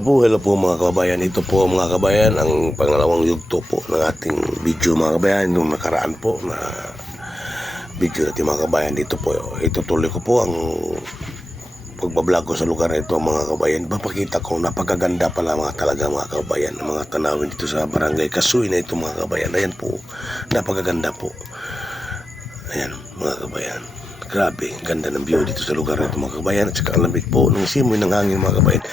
Hello po, hello po mga kababayan. Ito po mga kababayan ang pangalawang yugto po ng ating video mga kababayan. Yung nakaraan po na video natin mga kababayan. Dito po, itutuloy ko po ang pagbablog ko sa lugar na ito mga kababayan. Papakita ko napakaganda pala mga talaga mga kababayan. Ang mga tanawin dito sa barangay Kasuy na ito mga kababayan. Ayan po, napakaganda po. Ayan mga kababayan. Grabe, ganda ng view dito sa lugar na ito mga kabayan. At saka ang lamig po ng simoy ng hangin mga kabayan.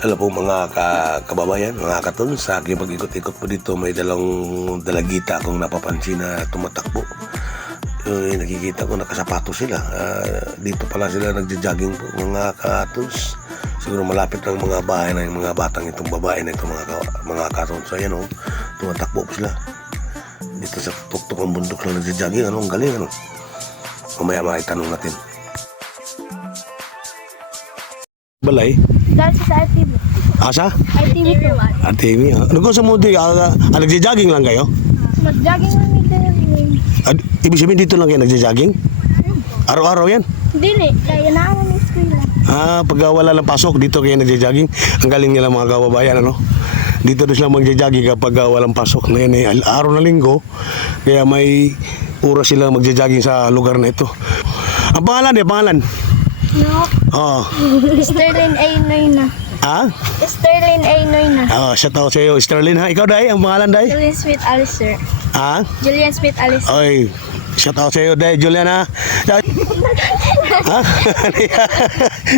Hello po mga ka- kababayan, mga katon. Sa aking pag-ikot-ikot po dito, may dalawang dalagita akong napapansin na tumatakbo. Eh, nakikita ko nakasapatos sila. Ah, dito pala sila nagja-jogging po mga katons. Siguro malapit ng mga bahay ng mga batang itong babae na ito mga, ka- mga katons. So ayan o, tumatakbo po sila. Dito sa tuktok ng bundok lang nagja-jogging. Ano, ang galing ano. Mamaya makitanong natin. Balay? Dahil sa RTV. Asa? RTV po. At TV. Ano ko sa mudi? Ah, ah, nagja-jogging lang kayo? Mag-jogging lang nito yun. Ah, ibig sabihin dito lang kayo nagja-jogging? Araw-araw yan? Ni, kaya na ako ng school lang. Ah, pag ah, wala ng pasok, dito kayo nagja-jogging. Ang galing nila mga kababayan, ano? Dito na sila magja-jogging kapag ah, walang pasok. Ngayon al- araw na linggo, kaya may oras sila magja-jogging sa lugar na ito. Ang pangalan eh, pangalan? No. Oo. Sterling A. Noyna. Ah? Sterling A. Noyna. Ah, shout out sa iyo, Sterling ha. Ikaw, Day, ang pangalan, Day? Julian Smith Alistair. Ah? Julian Smith Alistair. Oy, shout out sa iyo, Day, Julian ha. Ha?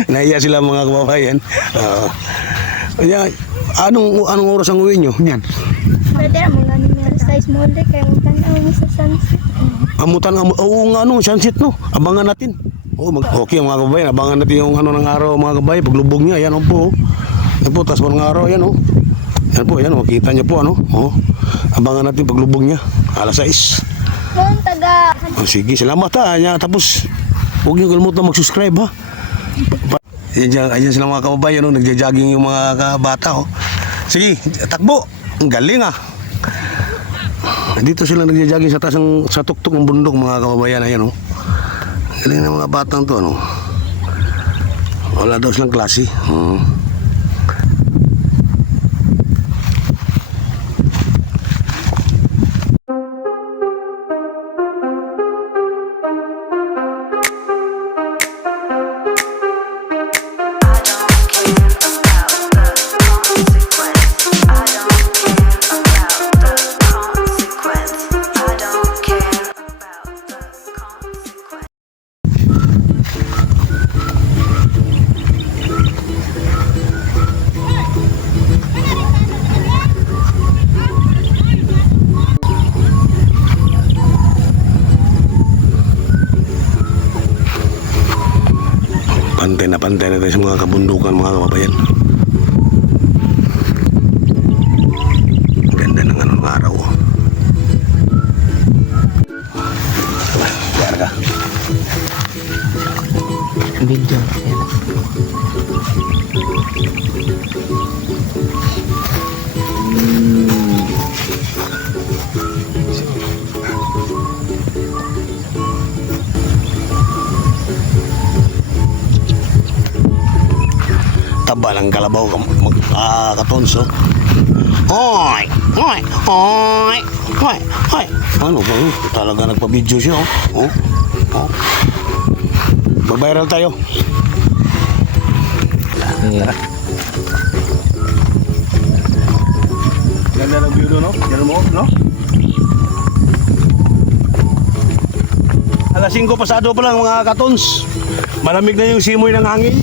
Nahiya sila mga kababayan. Oo. Kaya, anong, anong oras ang uwi nyo? Yan. Pwede mo nga size mo tanaw mo sa sunset. Amutan, am oo nga, ano, sunset no. Abangan natin. Oo, mag okay mga kababayan, abangan natin yung ano ng araw mga kababayan, paglubog niya, yan oh, po. Yan po, tas ng araw, yan oh. Yan po, yan oh, makita niyo po ano. Oh. Abangan natin paglubog niya. Alas 6. Noon taga Oh, sige, salamat ha. Anya, tapos, huwag niyo kalimutan mag-subscribe ha. Ayan, dyan, ayan sila mga kababayan, no? nagja-jogging yung mga kabata. Oh. Sige, takbo. Ang galing ah. Dito sila nagja-jogging sa taas ng, sa tuktok ng bundok mga kababayan. Ayan oh. Galing ng mga batang to. Ano? Wala daw silang klase. Hmm. Pantay na pantay na tayo sa mga kabundukan mga kababayan. Ganda ng ano ng araw. oh. Kaya ka. Video. Taba ng kalabaw ka mag ah, katonso. Oy! Oy! Oy! Oy! Oy! Ano ba? Talaga nagpa-video siya oh. Oh. Oh. Babiral tayo. Ganda ng view no? Ganda mo, no? Alas 5 pasado pa lang mga katons. Malamig na yung simoy ng hangin.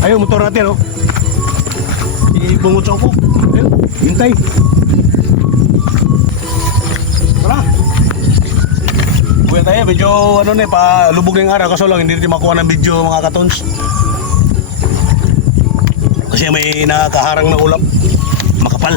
Ayun, motor natin, oh. Ibungot sa upo. Ayun, hintay. Tara. Buwan tayo, medyo ano na eh, pa lubog na yung araw. Kaso lang, hindi natin makuha ng video mga katons. Kasi may nakakaharang na ulap. kapal.